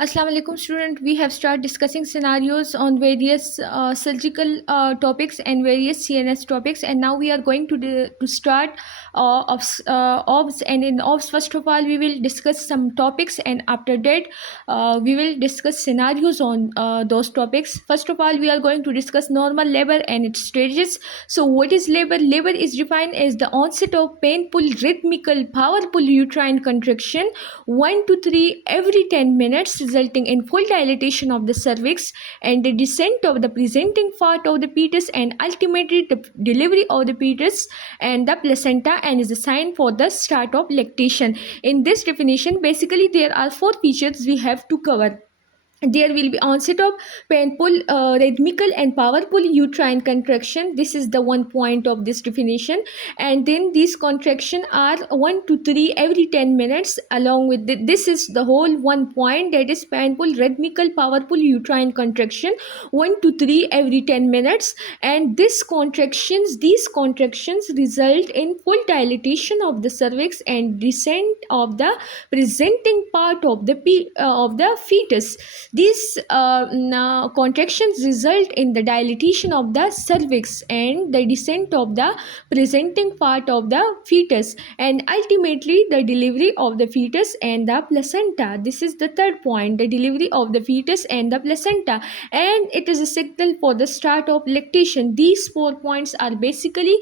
Assalamu alaikum student. We have started discussing scenarios on various surgical topics and various CNS topics, and now we are going to start OBS. And in OBS, first of all, we will discuss some topics, and after that, we will discuss scenarios on those topics. First of all, we are going to discuss normal labor and its stages. So, what is labor? Labor is defined as the onset of painful, rhythmical, powerful uterine contraction 1 to 3 every 10 minutes, resulting in full dilatation of the cervix and the descent of the presenting part of the fetus, and ultimately the delivery of the fetus and the placenta, and is a sign for the start of lactation. In this definition, basically there are four features we have to cover. There will be onset of painful, rhythmical and powerful uterine contraction. This is the one point of this definition. And then these contraction are 1 to 3 every 10 minutes. Along with this is the whole one point, that is painful, rhythmical, powerful uterine contraction 1 to 3 every 10 minutes. And these contractions result in full dilatation of the cervix and descent of the presenting part of the fetus. These contractions result in the dilatation of the cervix and the descent of the presenting part of the fetus, and ultimately the delivery of the fetus and the placenta. This is the third point, the delivery of the fetus and the placenta, and it is a signal for the start of lactation. These 4 points are basically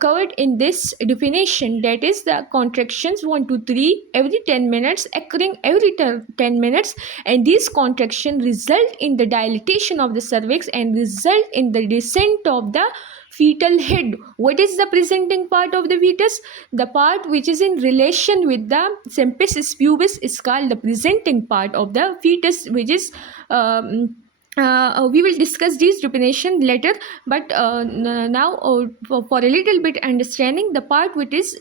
covered in this definition, that is the contractions 1 to 3 every 10 minutes, occurring every 10 minutes, and these contractions result in the dilatation of the cervix and result in the descent of the fetal head. What is the presenting part of the fetus? The part which is in relation with the symphysis pubis is called the presenting part of the fetus, which is we will discuss this definition later, but now for a little bit understanding, the part which is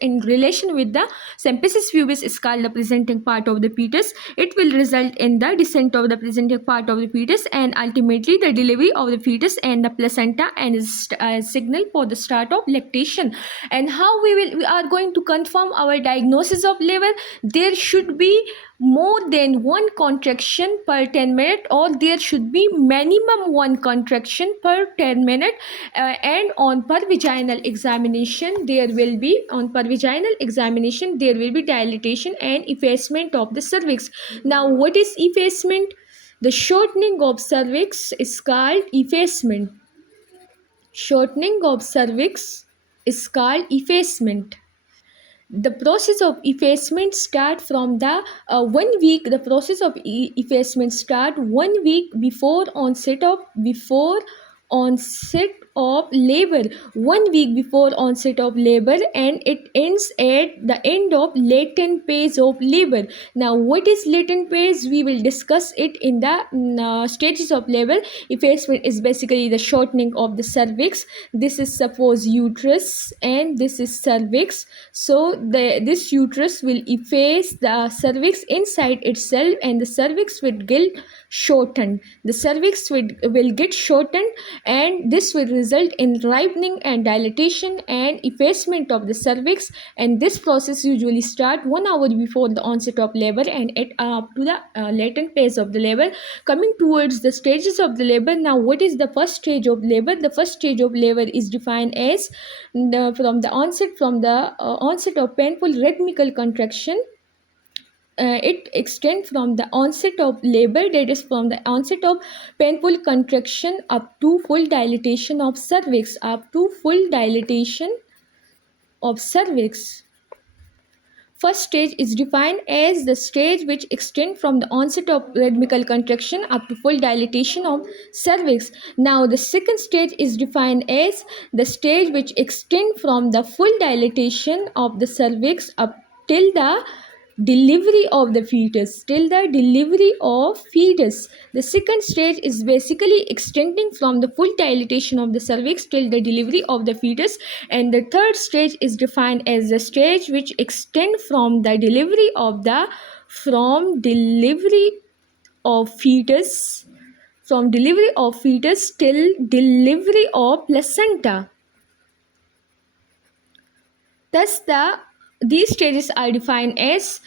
in relation with the symphysis pubis is called the presenting part of the fetus. It will result in the descent of the presenting part of the fetus and ultimately the delivery of the fetus and the placenta, and is a signal for the start of lactation. And how we are going to confirm our diagnosis of labor? There should be more than one contraction per 10 minutes, or there should be minimum one contraction per 10 minutes, and on per vaginal examination there will be dilatation and effacement of the cervix. Now, what is effacement? The shortening of cervix is called effacement. Shortening of cervix is called effacement. The process of effacement start from the 1 week. The process of effacement start 1 week before onset of labor, 1 week before onset of labor, and it ends at the end of latent phase of labor. Now, what is latent phase? We will discuss it in the stages of labor. Effacement is basically the shortening of the cervix. This is suppose uterus and this is cervix. So this uterus will efface the cervix inside itself, and the cervix will get shortened. The cervix will get shortened, and this will result in ripening and dilatation and effacement of the cervix. And this process usually start 1 hour before the onset of labor and up to the latent phase of the labor. Coming towards the stages of the labor, now what is the first stage of labor? The first stage of labor is defined as from the onset of painful rhythmical contraction. It extends from the onset of labor, that is from the onset of painful contraction up to full dilatation of cervix. First stage is defined as the stage which extends from the onset of rhythmical contraction up to full dilatation of cervix. Now, the second stage is defined as the stage which extends from the full dilatation of the cervix up till the delivery of the fetus. The second stage is basically extending from the full dilatation of the cervix till the delivery of the fetus, and the third stage is defined as the stage which extends from delivery of fetus till delivery of placenta. Thus, these stages are defined as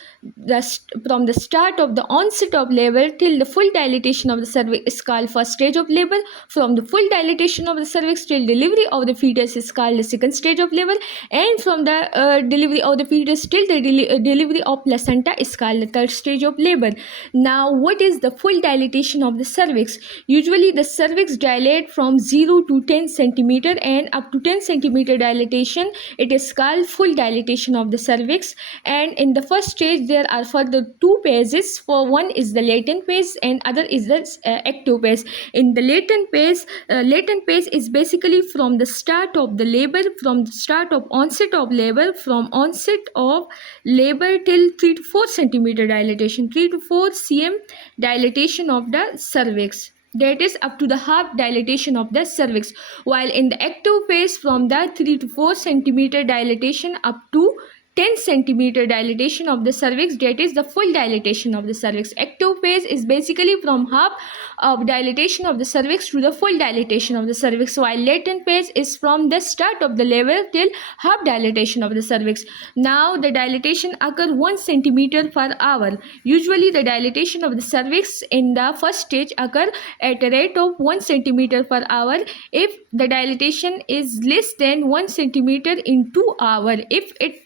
from the start of the onset of labor till the full dilatation of the cervix is called first stage of labor. From the full dilatation of the cervix till delivery of the fetus is called the second stage of labor, and from the delivery of the fetus till the delivery of placenta is called the third stage of labor. Now, what is the full dilatation of the cervix? Usually the cervix dilate from 0 to 10 centimeter, and up to 10 centimeter dilatation, it is called full dilatation of the cervix. And in the first stage there are further two phases. For one is the latent phase and other is the active phase. In the latent phase is basically from the start of the labor, from the start of onset of labor, from onset of labor till 3 to 4 centimeter dilatation, 3 to 4 cm dilatation of the cervix, that is up to the half dilatation of the cervix. While in the active phase, from the 3 to 4 centimeter dilatation up to 10 centimeter dilatation of the cervix, that is the full dilatation of the cervix. Active phase is basically from half of dilatation of the cervix to the full dilatation of the cervix, while latent phase is from the start of the labor till half dilatation of the cervix. Now the dilatation occur 1 centimeter per hour. Usually the dilatation of the cervix in the first stage occur at a rate of 1 centimeter per hour. If the dilatation is less than 1 centimeter in 2 hours, if it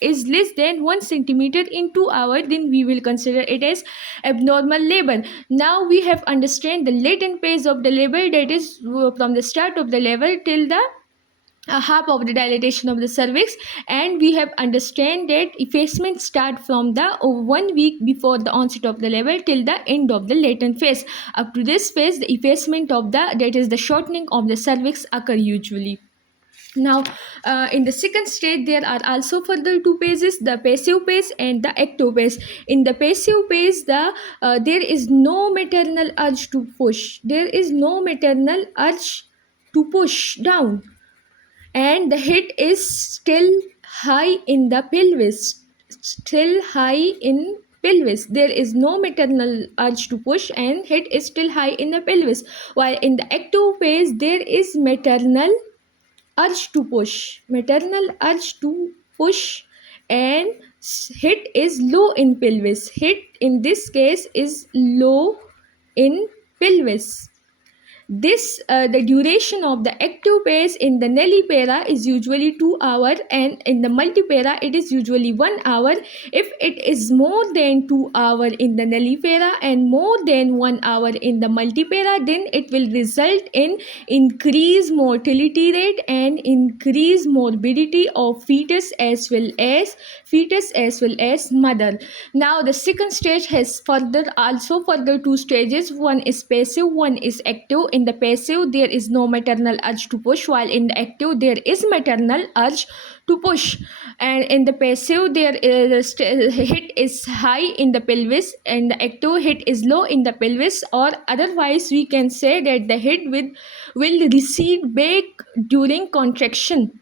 is less than 1 centimeter in 2 hours, then we will consider it as abnormal labor. Now we have understand the latent phase of the labor, that is from the start of the labor till the half of the dilatation of the cervix, and we have understand that effacement start from the 1 week before the onset of the labor till the end of the latent phase. Up to this phase, the effacement of the, that is the shortening of the cervix, occur usually. Now, in the second stage, there are also further two phases, the passive phase and the active phase. In the passive phase, there is no maternal urge to push. There is no maternal urge to push down, and the head is still high in the pelvis. Still high in pelvis. There is no maternal urge to push, and head is still high in the pelvis. While in the active phase, there is maternal urge to push, and head is low in pelvis. Head in this case is low in pelvis. The duration of the active phase in the nellipara is usually 2 hours, and in the multipara it is usually 1 hour. If it is more than 2 hours in the nellipara and more than 1 hour in the multipara, then it will result in increased mortality rate and increased morbidity of fetus as well as mother. Now the second stage has further two stages. One is passive, one is active. In the passive, there is no maternal urge to push, while in the active, there is maternal urge to push. And in the passive, there is head is high in the pelvis, and the active head is low in the pelvis, or otherwise we can say that the head will recede back during contraction.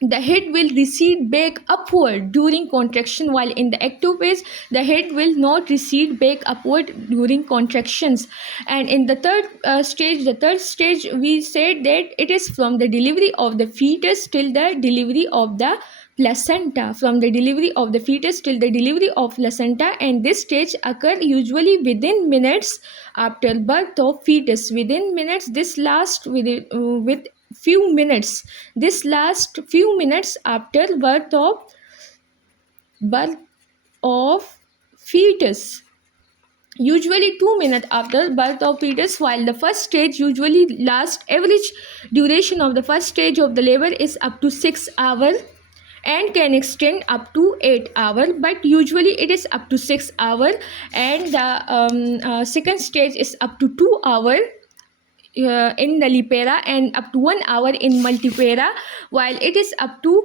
The head will recede back upward during contraction, while in the active phase the head will not recede back upward during contractions. And in the third stage, we said that it is from the delivery of the fetus till the delivery of the placenta. From the delivery of the fetus till the delivery of placenta, and this stage occur usually within minutes after birth of fetus. Within minutes, this lasts with few minutes. This lasts few minutes after birth of fetus. Usually 2 minutes after birth of fetus, while the first stage usually lasts, average duration of the first stage of the labor is up to 6 hours and can extend up to 8 hours, but usually it is up to 6 hours, and the second stage is up to 2 hours in nellipara and up to 1 hour in multipara, while it is up to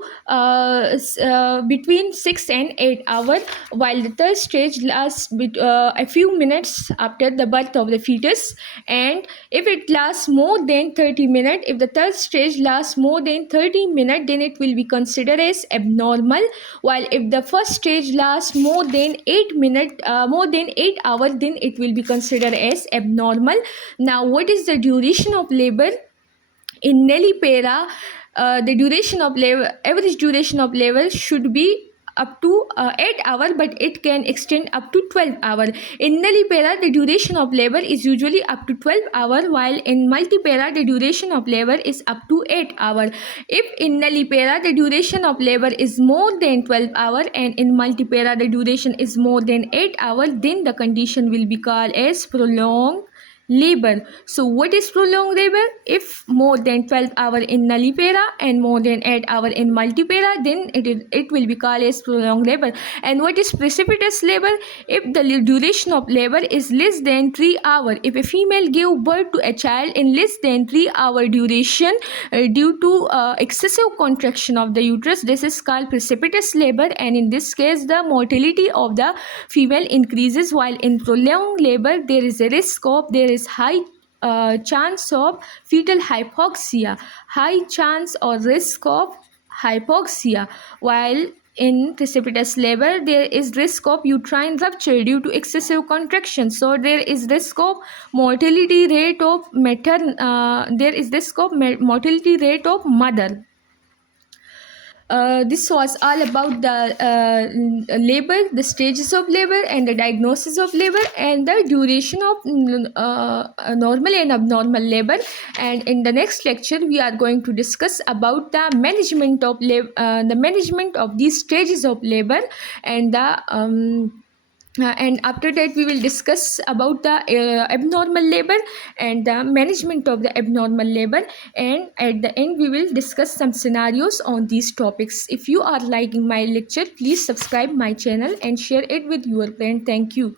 between 6 and 8 hours, while the third stage lasts a few minutes after the birth of the fetus. And if it lasts more than 30 minutes, if the third stage lasts more than 30 minutes, then it will be considered as abnormal, while if the first stage lasts more than 8 hours, then it will be considered as abnormal. Now, what is the duration of labor? In nellipara, the duration of labor, average duration of labor should be up to 8 hour, but it can extend up to 12 hour. In nullipara, the duration of labor is usually up to 12 hour, while in multipara, the duration of labor is up to 8 hour. If in nullipara, the duration of labor is more than 12 hour, and in multipara, the duration is more than 8 hour, then the condition will be called as prolonged labor. So what is prolonged labor? If more than 12 hour in nullipara and more than 8 hour in multipara, then it will be called as prolonged labor. And what is precipitous labor? If the duration of labor is less than 3 hour, if a female gave birth to a child in less than 3 hour duration due to excessive contraction of the uterus, this is called precipitous labor, and in this case the mortality of the female increases, while in prolonged labor there is a risk of, there is high chance of fetal hypoxia, high chance or risk of hypoxia, while in precipitous labor there is risk of uterine rupture due to excessive contraction. So there is risk of mortality rate of mortality rate of mother. This was all about the labor, the stages of labor, and the diagnosis of labor, and the duration of normal and abnormal labor. And in the next lecture, we are going to discuss about the management of the management of these stages of labor, and and after that we will discuss about the abnormal labor and the management of the abnormal labor, and at the end we will discuss some scenarios on these topics. If you are liking my lecture, please subscribe my channel and share it with your friend. Thank you.